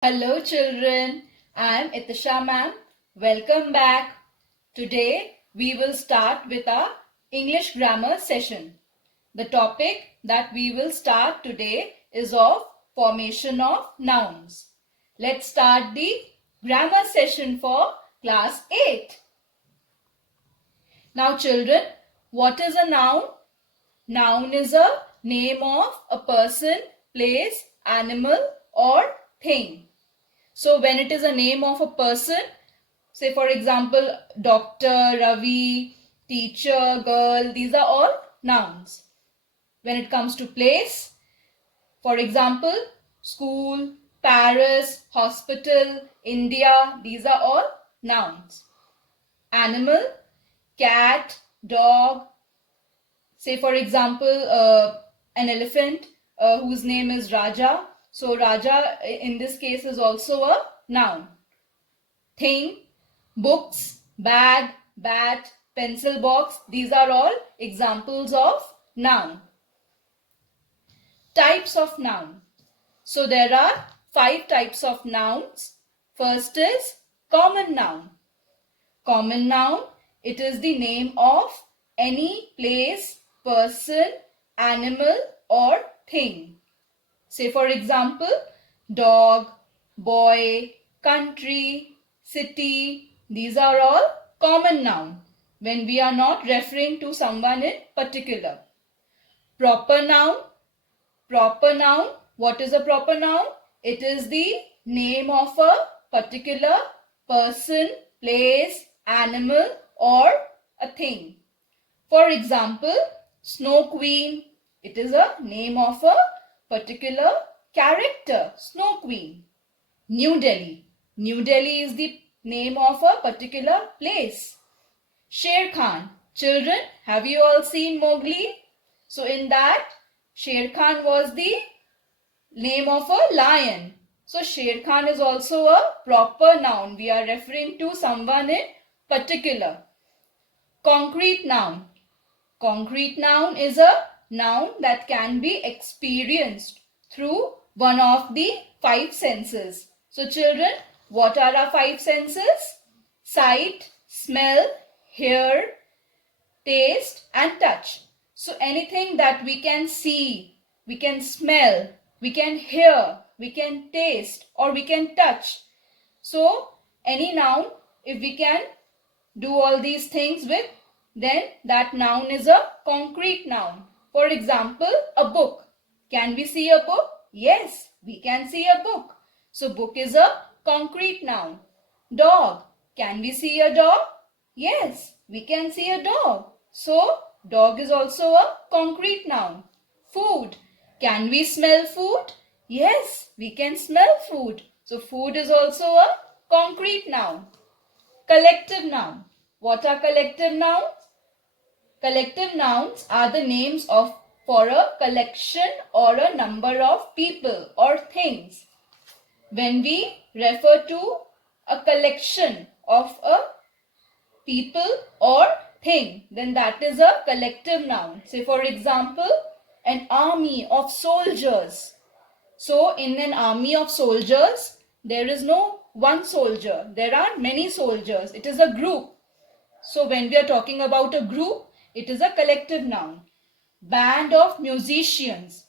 Hello children, I am Itisha ma'am. Welcome back. Today we will start with our English grammar session. The topic that we will start today is of formation of nouns. Let's start the grammar session for class 8. Now children, what is a noun? Noun is a name of a person, place, animal or thing. So when it is a name of a person, say for example, doctor, Ravi, teacher, girl, these are all nouns. When it comes to place, for example, school, Paris, hospital, India, these are all nouns. Animal, cat, dog, say for example, an elephant whose name is Raja. So Raja in this case is also a noun. Thing, books, bag, bat, pencil box, these are all examples of noun. Types of noun. So there are 5 types of nouns. First is common noun. Common noun, it is the name of any place, person, animal or thing. Say for example, dog, boy, country, city, these are all common noun when we are not referring to someone in particular. Proper noun. Proper noun, what is a proper noun? It is the name of a particular person, place, animal or a thing. For example, Snow Queen, it is a name of a particular character, Snow Queen. New Delhi, New Delhi is the name of a particular place. Sher Khan, children, have you all seen Mowgli? So in that, Sher Khan was the name of a lion. So Sher Khan is also a proper noun. We are referring to someone in particular. Concrete noun. Concrete noun is a noun that can be experienced through one of the 5 senses. So children, what are our 5 senses? Sight, smell, hear, taste and touch. So anything that we can see, we can smell, we can hear, we can taste or we can touch. So any noun, if we can do all these things with, then that noun is a concrete noun. For example, a book. Can we see a book? Yes, we can see a book. So book is a concrete noun. Dog. Can we see a dog? Yes, we can see a dog. So dog is also a concrete noun. Food. Can we smell food? Yes, we can smell food. So food is also a concrete noun. Collective noun. What are collective nouns? Collective nouns are the names of for a collection or a number of people or things. When we refer to a collection of a people or thing, then that is a collective noun. Say for example, an army of soldiers. So in an army of soldiers, there is no one soldier. There are many soldiers. It is a group. So when we are talking about a group, it is a collective noun. Band of musicians.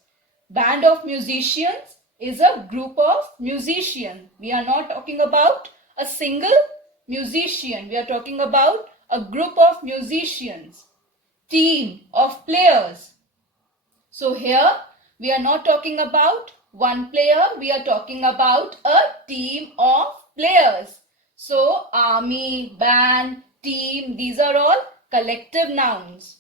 Band of musicians is a group of musicians. We are not talking about a single musician. We are talking about a group of musicians. Team of players. So here we are not talking about one player. We are talking about a team of players. So army, band, team, these are all collective nouns.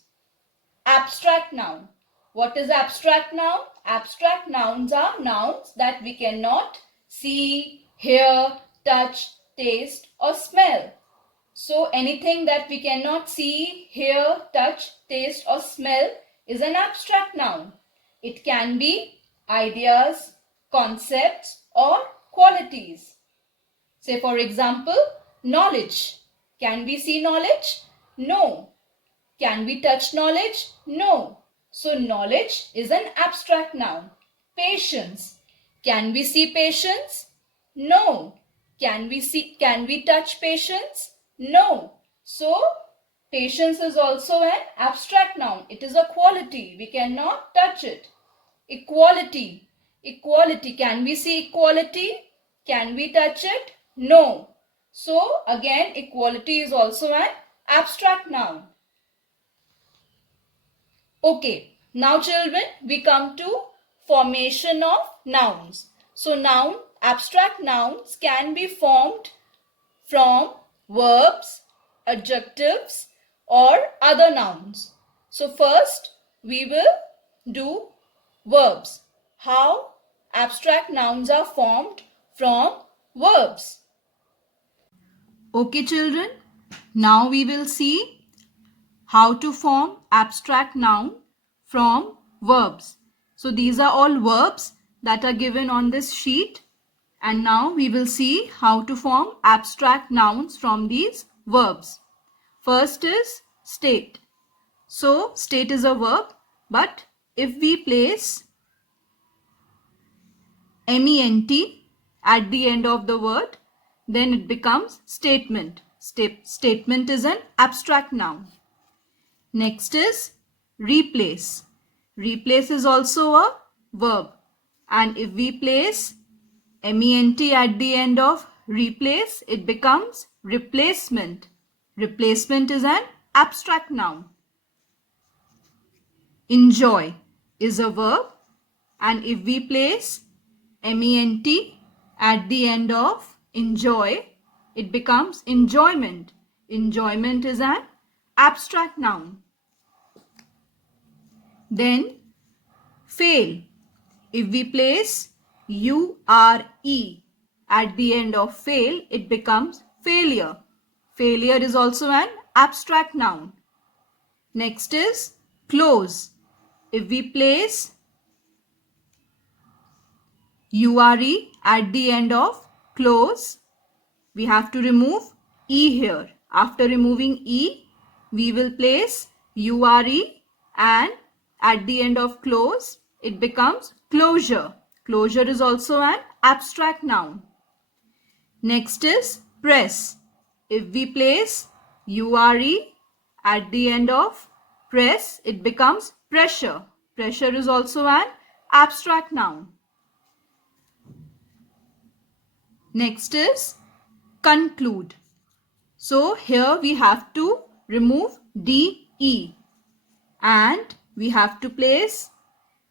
Abstract noun. What is abstract noun? Abstract nouns are nouns that we cannot see, hear, touch, taste or smell. So anything that we cannot see, hear, touch, taste or smell is an abstract noun. It can be ideas, concepts or qualities. Say for example, knowledge. Can we see knowledge? No. Can we touch knowledge? No. So knowledge is an abstract noun. Patience. Can we see patience? No. Can we touch patience? No. So, patience is also an abstract noun. It is a quality. We cannot touch it. Equality. Equality. Can we see equality? Can we touch it? No. So, again, equality is also an abstract noun. Okay, now children, we come to formation of nouns. So abstract nouns can be formed from verbs, adjectives or other nouns. So first we will do verbs. How abstract nouns are formed from verbs. Okay children, now we will see how to form abstract noun from verbs. So these are all verbs that are given on this sheet. And now we will see how to form abstract nouns from these verbs. First is state. So state is a verb, but if we place ment at the end of the word, then it becomes statement. Statement is an abstract noun. Next is replace. Replace is also a verb. And if we place ment at the end of replace, it becomes replacement. Replacement is an abstract noun. Enjoy is a verb. And if we place ment at the end of enjoy, it becomes enjoyment. Enjoyment is an abstract noun. Then fail. If we place ure at the end of fail, it becomes failure. Failure is also an abstract noun. Next is close. If we place ure at the end of close, we have to remove e here. After removing e, we will place ure and at the end of close, it becomes closure. Closure is also an abstract noun. Next is press. If we place ure at the end of press, it becomes pressure. Pressure is also an abstract noun. Next is conclude. So here we have to remove de and we have to place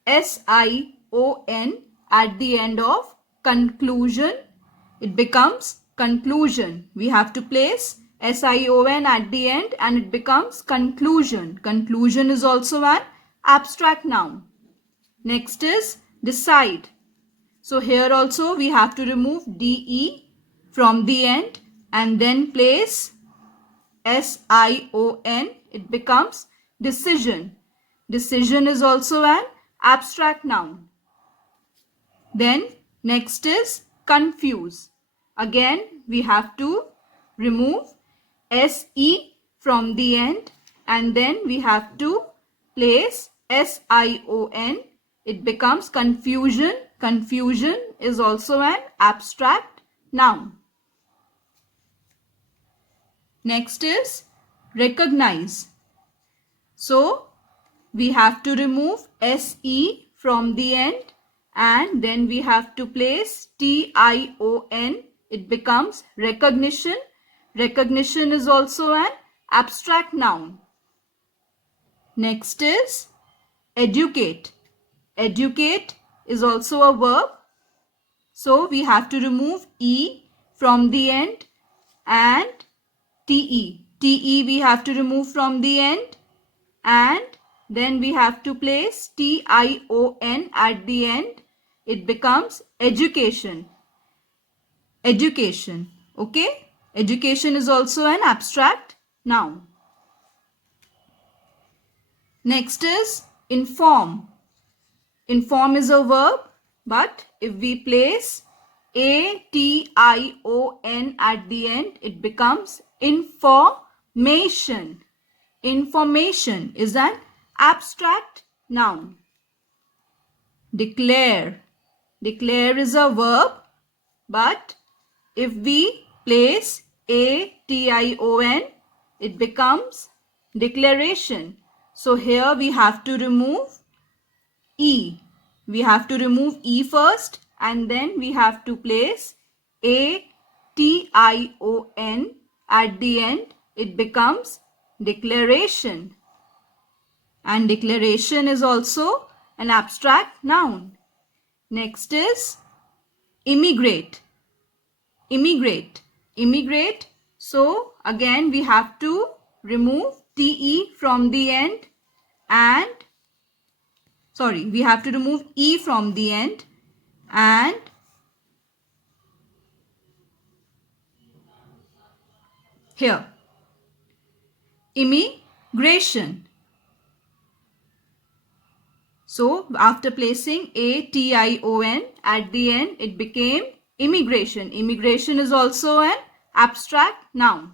sion at the end of conclusion. It becomes conclusion. We have to place sion at the end and it becomes conclusion. Conclusion is also an abstract noun. Next is decide. So here also we have to remove de from the end and then place sion. It becomes decision. Decision is also an abstract noun. Then next is confuse. Again we have to remove se from the end and then we have to place sion. It becomes confusion. Confusion is also an abstract noun. Next is recognize. So we have to remove se from the end and then we have to place tion. It becomes recognition. Recognition is also an abstract noun. Next is educate. Educate is also a verb. So we have to remove e from the end and te. Te we have to remove from the end and then we have to place tion at the end. It becomes education. Education. Okay? Education is also an abstract noun. Next is inform. Inform is a verb, but if we place ation at the end, it becomes information. Information is an abstract noun. Declare. Declare is a verb, but if we place ation, it becomes declaration. So here we have to remove E. We have to remove E first and then we have to place ation at the end. It becomes declaration. And declaration is also an abstract noun. Next is immigrate. Immigrate. Immigrate. So again we have to remove te from the end and we have to remove e from the end and here immigration. So after placing ation at the end, it became immigration. Immigration is also an abstract noun.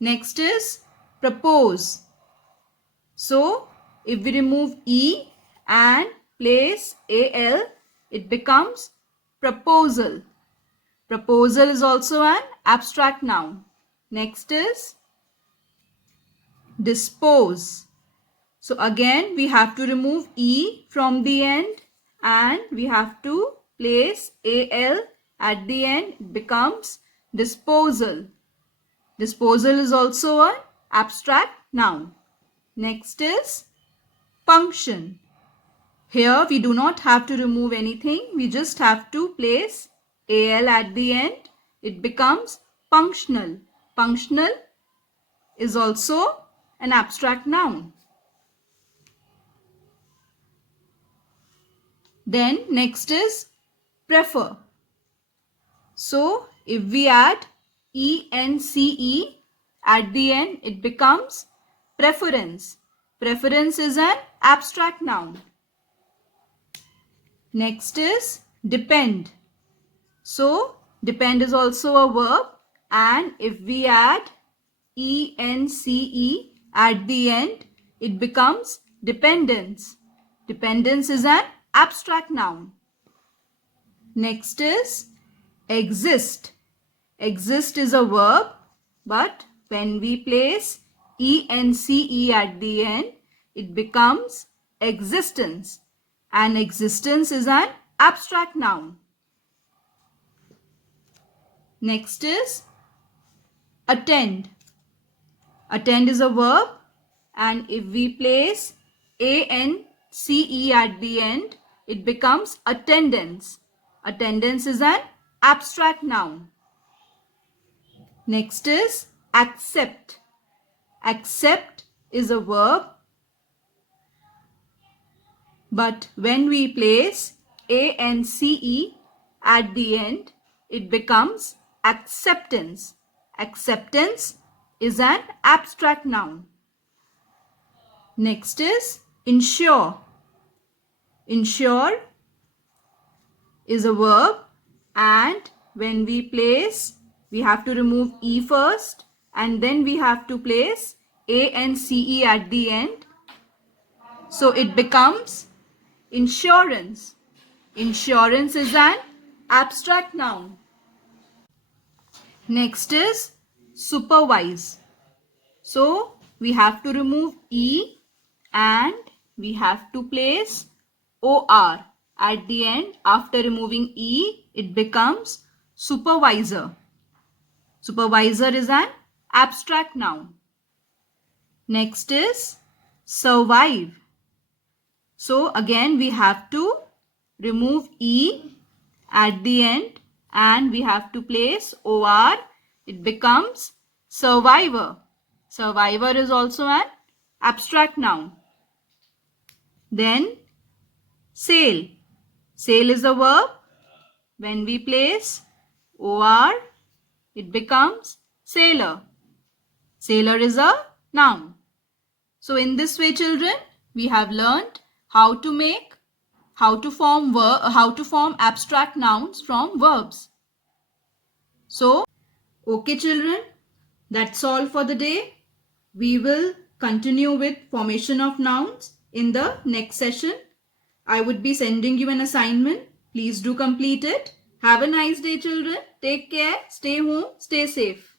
Next is propose. So if we remove e and place al, it becomes proposal. Proposal is also an abstract noun. Next is dispose. So again we have to remove e from the end and we have to place al at the end. It becomes disposal. Disposal is also an abstract noun. Next is function. Here we do not have to remove anything. We just have to place al at the end. It becomes functional. Functional is also an abstract noun. Then next is prefer. So if we add ence at the end, it becomes preference. Preference is an abstract noun. Next is depend. So depend is also a verb and if we add ence at the end, it becomes dependence. Dependence is an abstract noun. Next is exist. Exist is a verb, but when we place ence at the end, it becomes existence. And existence is an abstract noun. Next is attend. Attend is a verb, and if we place ance at the end, it becomes attendance. Attendance is an abstract noun. Next is accept. Accept is a verb, but when we place ance at the end, it becomes acceptance. Acceptance is an abstract noun. Next is ensure. Ensure is a verb and when we place, we have to remove e first and then we have to place ance at the end. So it becomes insurance. Insurance is an abstract noun. Next is supervise. So we have to remove e and we have to place or at the end. After removing e, it becomes supervisor. Supervisor is an abstract noun. Next is survive. So again we have to remove e at the end and we have to place or. It becomes survivor. Survivor is also an abstract noun. Then sail. Sail is a verb. When we place or, it becomes sailor. Sailor is a noun. So in this way, children, we have learned how to form abstract nouns from verbs. So, okay children, that's all for the day. We will continue with formation of nouns in the next session. I would be sending you an assignment. Please do complete it. Have a nice day, children. Take care. Stay home. Stay safe.